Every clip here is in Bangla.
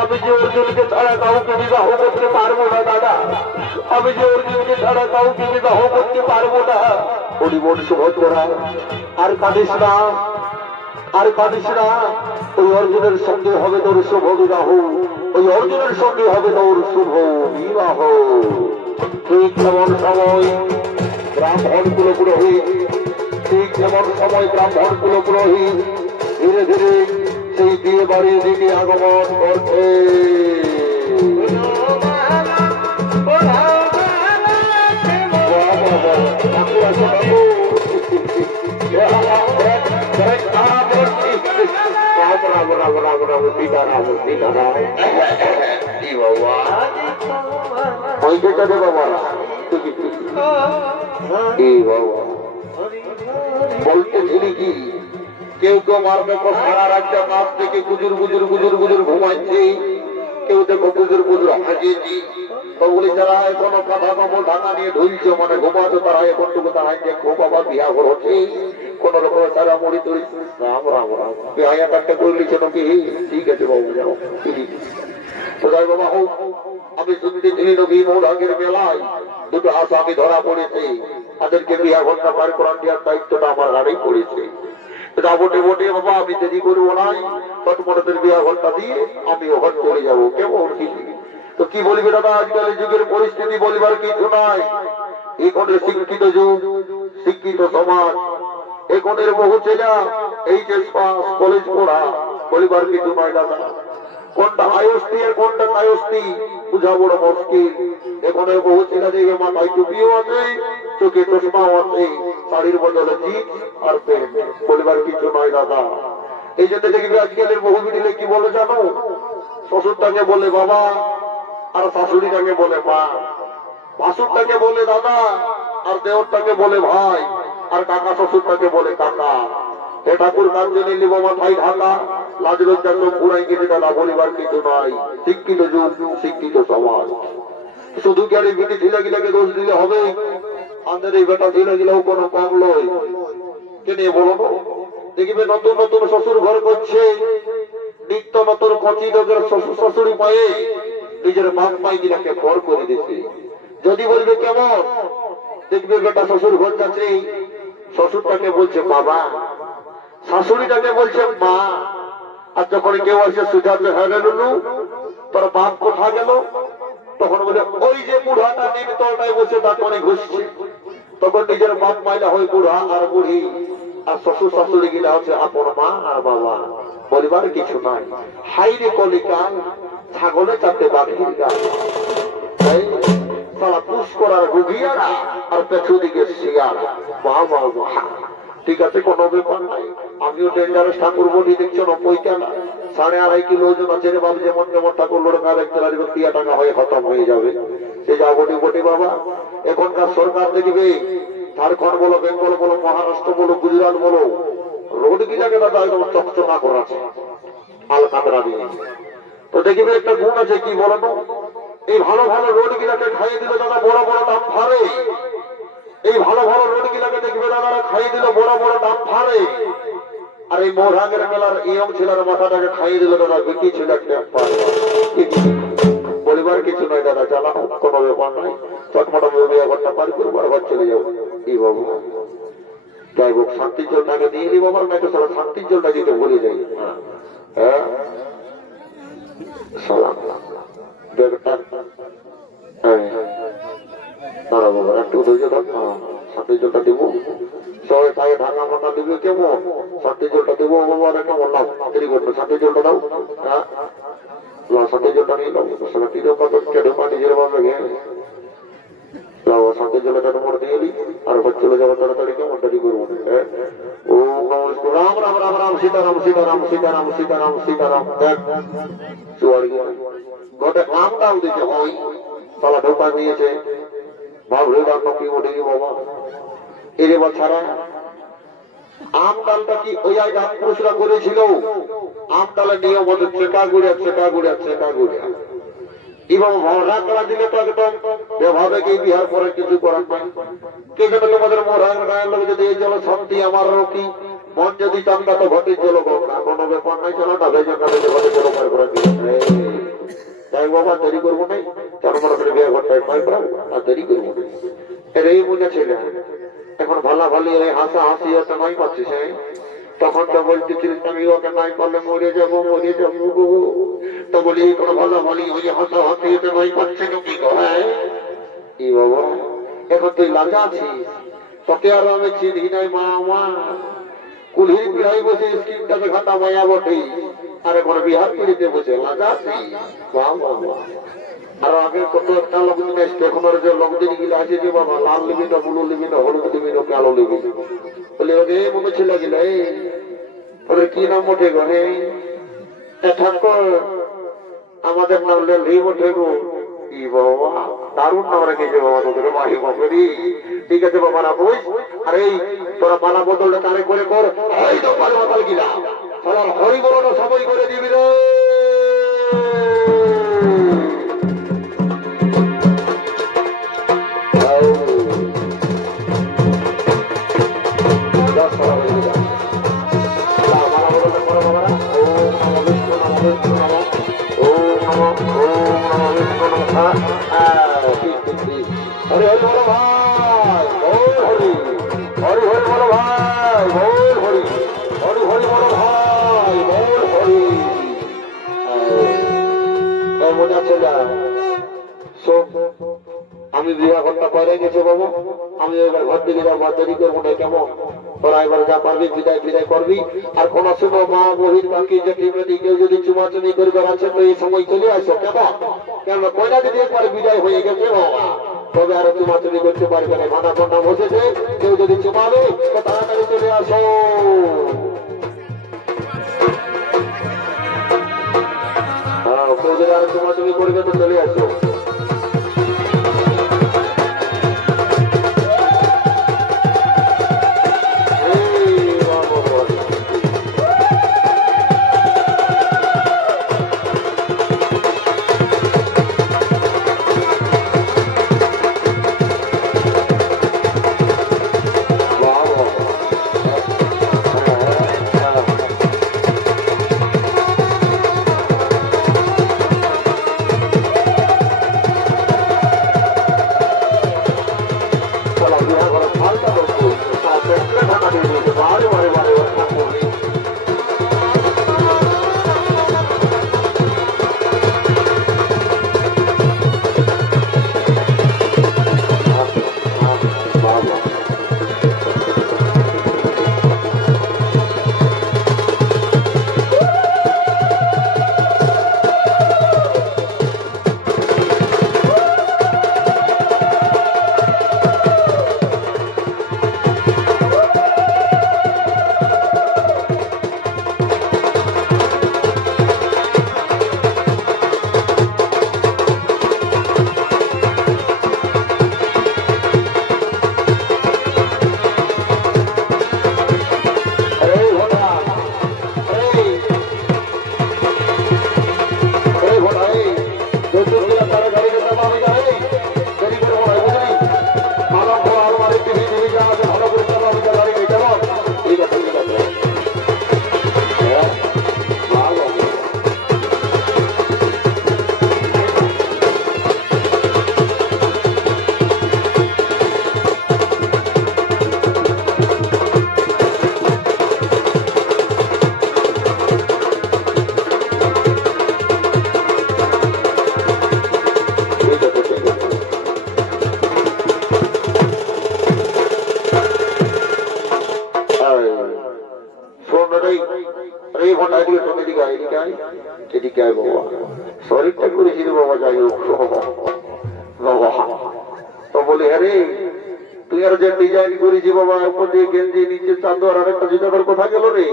আমি যে অর্জুনকে ছাড়া কাউকে বিবাহ করতে পারবো না দাদা, আমি যে অর্জুনকে ছাড়া কাউকে বিবাহ করতে পারবো না। হরিবোল সুভদ্রা, আর কাঁদিস না, আর কাঁদিস না। ওই অর্জুনের সঙ্গে হবে তোর শুভ বিবাহ, ওই অর্জুনের সঙ্গে হবে তোর শুভ বিবাহ। ঠিক যেমন সময় ব্রাহ্মণ কুল পুরোহিত, ঠিক যেমন সময় ব্রাহ্মণ কুল পুরোহিত ধীরে ধীরে সেই বিয়ে বাড়ির দিকে আগমন করছে। বলতেছিলি কি কেউ কেউ মারবে সারা রাজ্য মাছ থেকে গুজুর গুজুর গুজুর গুজুর ঘুমাচ্ছে, কেউ দেখো গুজুর গুজুর হাজিয়েছি। ওগুলি যারা এখনো কাঁথা কাপড় ঢাকা নিয়ে ঢুলছে মানে ঘুমাতো, তারা এখনটুকু দাঁড়ায় যে খুব আবার বিয়া করছে কোন রকম তারা মরি তরি রাম রাম রাম বিহাইয়া কাটটা করে লিখছে নাকি। ঠিক আছে বাবু যাও। তো যাই বাবা হোক, আমি শুনতেছিলি নবী মৌরাগের মেলায় দুটো আসামি ধরা পড়েছে, তাদেরকে বিয়া ঘটনা পার করার দেওয়ার দায়িত্বটা আমার ঘাড়েই পড়েছে। বটে বটে বাবা, আমি দেরি করবো নাই, তৎপরদের বিয়া ঘন্টা দিয়ে আমি ওখান চলে যাবো। কেমন কি তো কি বলবি দাদা, আজকাল যুগের পরিস্থিতি বলিবার কিছু নাই। এখনের শিক্ষিত যুগ, শিক্ষিত সমাজ, এখনের বহু ছেলে এইচএস পাস কলেজ পড়া, বলিবার কিছু নাই দাদা। কোনটা আয়স্তি আর কোনটা কায়স্তি বুঝা বড় মুশকিল। এখনের বহু ছেলে দেখে মাথায় টুপিও আছে, চোখে চশমাও আছে, শাড়ির বদলে জিন্স আর প্যান্ট, বলিবার কিছু নয় দাদা। এই জন্য দেখবি আজকালের বহু মিডিলে কি বলে জানো, শ্বশুরটাকে বলে বাবা আর শাশুড়িটাকে বলে মা, ভাসুরটাকে বলে দাদা আর দেওরটাকে বলে ভাই, আর কাকা শ্বশুরটাকে বলে কাকা। এ ঠাকুর কার্য নিলি বাবা ভাই ঢাকা, লাজ লজ্জার লোক পুরাই গেছে দাদা, বলিবার কিছু নাই। শিক্ষিত যুগ, শিক্ষিত সমাজ। শুধু কি আর এই বেটি ছেলেগুলাকে দোষ দিলে হবে? আমাদের এই বেটা ছেলেগুলাও কোনো কম নয়। কে নিয়ে বলবো, দেখবে নতুন নতুন শ্বশুর ঘর করছে, নিত্য নতুন কচি লোকের শ্বশুরি পায়ে নিজের বাপ মাইগুলাকে পর করে দিচ্ছে। যদি বলবে কেমন, দেখবে বেটা শ্বশুর ঘর যাচ্ছে, শ্বশুরটাকে বলছে বাবা, শাশুড়িটাকে বলছে মা। আর যখন কেউ আসে সুঝাতে হয়ে গেল তোর বাপ কোথা গেল, তখন বলে ওই যে বুড়াটা নিম তলটায় বসে তার মনে ঘুষছে। তখন নিজের বাপ মাইলা হয় বুড়া আর বুড়ি, আর শ্বশুর শাশুড়ি গিলা হচ্ছে আপন মা আর বাবা, বলিবার কিছু নাই। হাইরে কলিকাল, ছাগলে চাপতে বাঘির গাল, সালা পুষ করার গুগিয়ারা আর পেছু দিকে শিয়ারা। বাহ বাহ বাহ, ঠিক আছে কোনো ব্যাপার নাই। আমিও ডেঞ্জারাস ঠাকুর বলি, দেখছো না পয়টা না 2.5 কিলো ওজন আছে রে বাবু। যেমন যেমন ঠাকুর লোড়া দেখতে লাগবে 3 টাকা হয়ে খতম হয়ে যাবে। সে যা বটি বটি বাবা। এখনকার সরকার দেখবে ঝাড়খণ্ড বলো, বেঙ্গল বলো, মহারাষ্ট্র বলো, গুজরাট বলো, রোড গিলাকে দাদা একদম চকচকা করাছে আলকাতরা দিয়ে। তো দেখবে একটা গুণ আছে কি বলো তো, এই ভালো ভালো রোড গিলাকে খাইয়ে দিলে দাদা বড় বড় দাম ফারে। এই ভালো ভালো রোড গিলাকে দেখবে দাদারা খাইয়ে দিল বড় বড় দাম ফারে। আর এই মৌরাগের মেলার ইয়ং ছেলের মাথাটাকে খাইয়ে দিল দাদা বিটি ছিল বলিবার কিছু নয় দাদা। চালা কোনো ব্যাপার নয়, চটমটা ঘরটা পার করবো আর ঘর চলে যাবো। এই বাবু যাই হোক, শান্তির জলটাকে দিয়ে দিই বাবার, নাকি সবাই শান্তির জলটা দিতে ভুলে যাই। হ্যাঁ সালাম ব্যাগটা দাঁড়া বাবা একটু ধৈর্য থাক। সাথে জলটা দেবো সবাই পায়ে ঢাকা মাকা দিবে কেমন? সাথে জলটা দেবো বাবা কেমন? নাও দেরি করবে, সাথে জলটা দাও। হ্যাঁ সাথে জলটা নিয়ে নাও, সেটা তীর কত ঢোকা নিজের ভাবে লাও সাথে জলটা তোমার দিয়ে দিই আর ঘর চলে যাবো তাড়াতাড়ি, কেমন দেরি করবো। ও রাম রাম রাম রাম সীতারাম সীতারাম সীতারাম সীতারাম সীতারাম। দেখ চুয়াড়ি গোটা আম ডাল দিতে হয়, তালা ঢোকা দিয়েছে ভাবলে ডাল কি ওঠে বাবা। এর এবার ছাড়া আম ডালটা কি ওই ডাল পুরুষরা করেছিল? আম ডালের নিয়ম হচ্ছে চেকা গুড়িয়া চেকা গুড়িয়া চেকা গুড়িয়া এবং মরা করা দিলে তো একদম এভাবে কি বিহার পরে কিছু করার নাই। কে কেন তোমাদের মরার গায়ের লোক যদি এই চলো শান্তি আমার রকি মন যদি চান্দা তো ঘটে চলো গঙ্গা, কোনো ব্যাপার নাই, চলোটা ভেজে না ভেজে ঘটে চলো পার করে দিয়ে তাই বাবা দেরি করবো নাই, চলো মনে করে বিয়ে ঘরটায় পাই আর দেরি করবো না। এর এই মনে ছেলে এখন ভালা ভালি হাসা হাসি ওটা নাই পাচ্ছিস। তখন তো বলতেছিলিস আমি ওকে নাই পারলে মরে যাবো মরে যাবো গো। তো বলি কোনো ভালো ভালি ওই হাসা হাসি ওটা নাই পাচ্ছে কি কি বাবা? এখন তুই লাজা আছিস, তোকে আর আমি চিনি নাই মা আমার কুলির বিহাই বসে স্কিনটাতে খাতা মায়া বটে আর এখন বিহার পিড়িতে বসে লাজা আছিস। আর আগে কত একটা লোকদিন আসছে, এখন যে লোকদিন গুলো আছে যে বাবা লাল লিবি না ব্লু লিবি না হলুদ লিবি না কালো লিবি বলে ওকে মনে ছিল গেলে ওদের কি নাম ওঠে গো? ঠাকুর আমাদের নাম লেলি ওঠে গো। কি বাবা দারুণ নাম রেখেছে বাবা তোদের মাহি বাপরি। ঠিক আছে বাবা না বুঝ, আর এই তোরা পালা বদলটা তারে করে কর এই তো পালে বদল গিলা সবার হরি বলো না সবাই করে দিবি রে। হরি হরি বলো ভাই বল হরি, হরি হরি বলো ভাই বল হরি, হরি হরি বলো ভাই বল হরি। মজা ছেলে আমি বিবাহ ঘরটা করে গেছে বাবু, আমি এবার ঘর দিকে যাবো দেরি করবো না কেমন? তোরা এবার যা পারবি বিদায় বিদায় করবি। আর কোন সময় মা বহির বাকি যেটি মেটি কেউ যদি চুমাচুমি করবার আছে তো এই সময় চলে আসো কেমন? কেন কয়লা যদি একবার বিদায় হয়ে গেছে বাবা তবে আরো চুমাচুমি করতে পারবে না। ঘন্টা ঘন্টা বসেছে, কেউ যদি চুমাবে তো তাড়াতাড়ি চলে আসো। হ্যাঁ কেউ যদি আরো চুমাচুমি করবে তো চলে আসো। এদিকে আয়, এদিকে আয়, এদিকে আয় বাবা, শরীরটা করেছি রে বাবা, যাই হোক বাবা। তো বলি আরে তুই আর যে ডিজাইন করেছি বাবা, উপর দিয়ে গেঞ্জি, নিচে চাদর, আর একটা জুতার কথা গেল রে।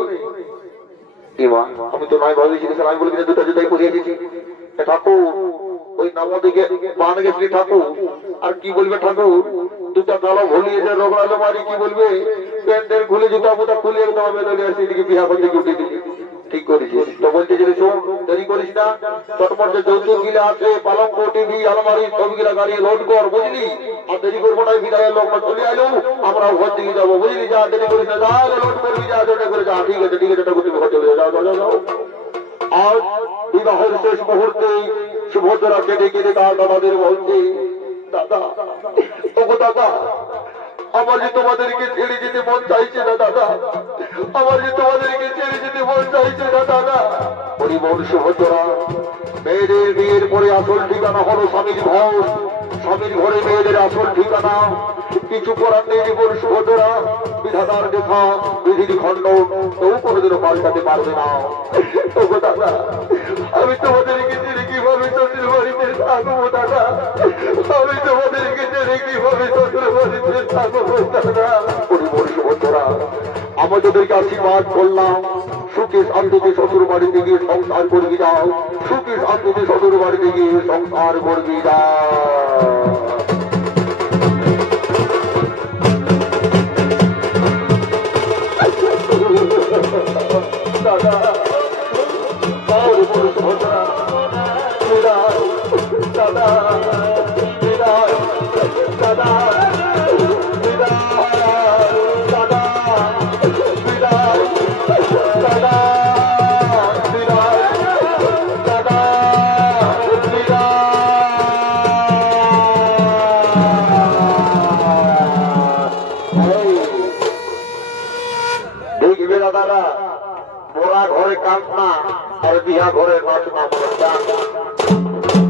কি মা, আমি তো নাই ভাবেছি, আমি বলি কিনা দুটা জুতাই পরিয়ে দিয়েছি। ঠাকুর ওই নাম দিকে বান গেছি ঠাকুর, আর কি বলবে ঠাকুর, দুটা কালো ভুলিয়ে যে রোগড়ালো মারি, কি বলবে প্যান্টের খুলে জুতা ফুটা খুলিয়ে তোমার বেদলে আসি, এদিকে বিহা করতে উঠে দিবি। ঠিক করেছিস তো, বলতে গেলে শোন, দেরি করিস না, চটপট যে যৌতুক গিলা আছে, পালঙ্ক, টিভি, আলমারি সবগুলা গাড়ি লোড কর, বুঝলি? আর দেরি করবো না, বিদায়ের লোক চলে আলো, আমরা ঘর দিকে যাবো, বুঝলি? যা দেরি করিস না, যা লোড করবি, যা জোটা করে যা। ঠিক আছে, ঠিক আছে, তুমি ঘর চলে যাও, যাও যাও যাও। আজ বিবাহের শেষ মুহূর্তে সুভদ্রাকে ডেকে ডেকে দাদাদের বলছে, দাদা ওগো দাদা, আমার যে তোমাদেরকে ছেড়ে যেতে মন চাইছে না দাদা, আমার যে তোমাদেরকে ছেড়ে যেতে মন চাইছে না দাদা। পরিমল সুভদ্রা, মেয়েদের বিয়ের পরে আসল ঠিকানা হলো স্বামীর ঘর, স্বামীর ঘরে মেয়েদের আসল ঠিকানা। কিছু করার নেই জীবন সুভদ্রা, বিধাতার দেখা বিধির খণ্ড কেউ কোনোদিনও পাল্টাতে পারবে না। ওগো দাদা, আমি তোমাদেরকে ছেড়ে কিভাবে শ্বশুর বাড়িতে থাকবো দাদা, আমি তোমাদেরকে ছেড়ে কিভাবে শ্বশুর বাড়িতে থাকবো দাদা। পরিমল সুভদ্রা, আমাদেরকে আশীর্বাদ করলাম, সুখে শান্তিতে শ্বশুর বাড়িতে গিয়ে সংসার করবি যাও, সুখে শান্তিতে শ্বশুর বাড়িতে গিয়ে সংসার করবি যাও। দাদা দাদা দাদা মোরা ঘরে কাঁদনা আর বিহা ঘরে নাচনা,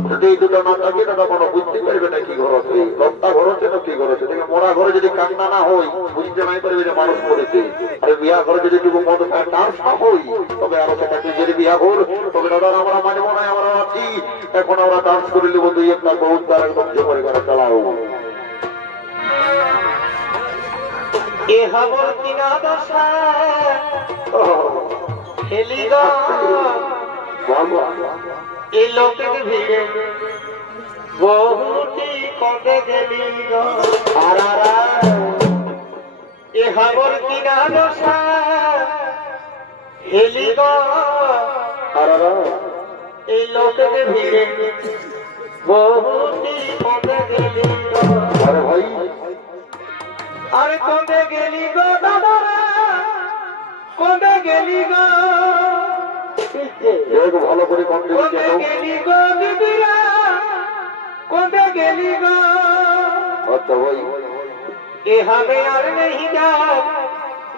যদি এই দুটো না থাকে দাদা কোনো বুঝতে পারবে না কি ঘর আছে, লম্বা ঘর আছে না কি ঘর আছে। দেখে মোরা ঘরে যদি কান্না না হই, বুঝতে নাই পারবে যে মানুষ করেছে। আর বিহা ঘরে যদি মদ ডান্স না হই, তবে আরো সেটা যদি বিহা ঘর, তবে দাদা আমরা মানবো না, আমরা আছি এখন, আমরা ডান্স করে নেবো দুই একটা বহুত তার একদম জোরে করে চালাও। এ হাবর কিনা দশা খেলি গো এই লোকের ভিড়ে, বহুটি কবে গেলি গো। এ হাবর কিনা দশা খেলি গো এই লোকের ভিড়ে, বহুটি কবে গেলি গো। আরে কবে গেলি গো দাদা, কবে গেলি গো, ভালো করে কবে গেলি গো দিদিরা, কবে গেলি গো। এ হবে আর নেই যা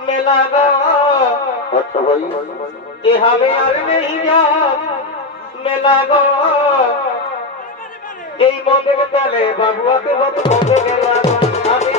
মেলা গো, এ হবে আর নেই যা মেলা গো। এই মনে গেলে বাবুয়াকে বাবু মনে গেলাম আমি,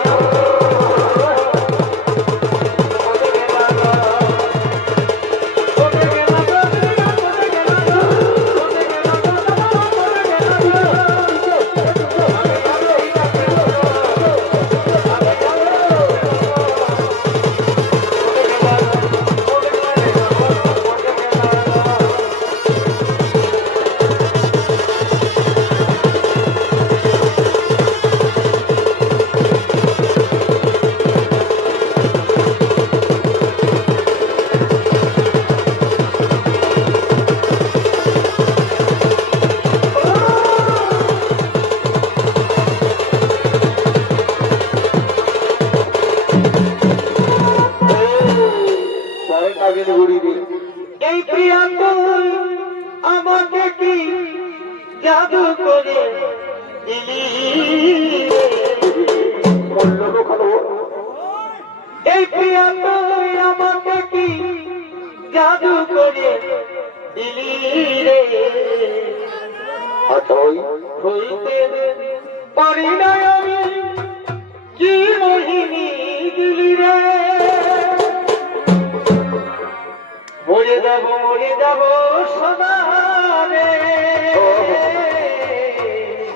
এই প্রিয়া তুই আমাকে কি জাদু করে দিলি, এই প্রিয়া তুই আমাকে কি জাদু করে দিলি রে। হইতে পারি না আমি কি মোহিনী দিলি রে, মরে যাব সোনা রে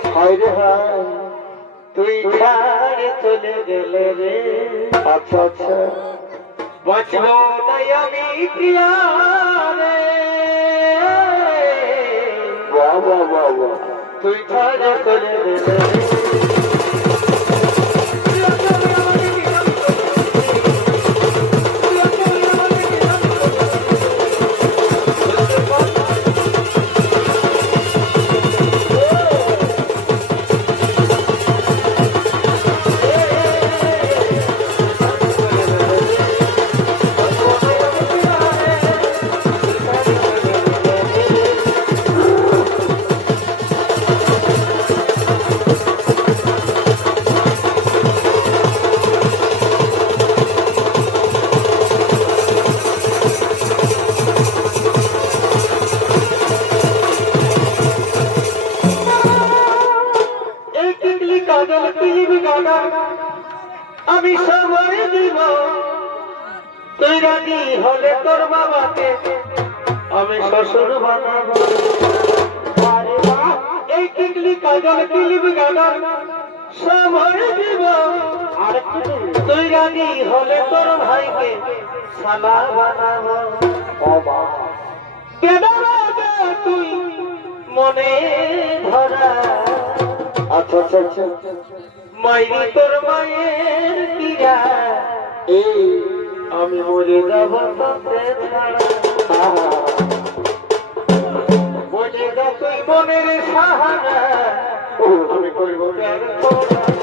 হায় রে হায়। তুই ছাড়ে চলে গেলে রে আচ্ছা আচ্ছা, বাঁচব তাই আমি প্রিয়া রে বাহ বাহ বাহ বাহ। তুই ছাড়ে চলে গেলে রে কাজল পিলিবি গানা আমি সময় দিব তুই রাজি হলে তোর বাবাকে আমি শ্বশুর বানাবো আরে বাহ এই টিকলি কাজল পিলিবি গানা সময় দিব আর তুই রাজি হলে তোর ভাইকে সালা বানাবো বাবা কেন তুই মনে ধরা আচ্ছা আচ্ছা আচ্ছা, মাইরি তোর মায়ের পিয়া এই আমি মরে যাব তোকে ছাড়া মরে যা তুই মনের সাহারা আমি করবো প্যার তোরা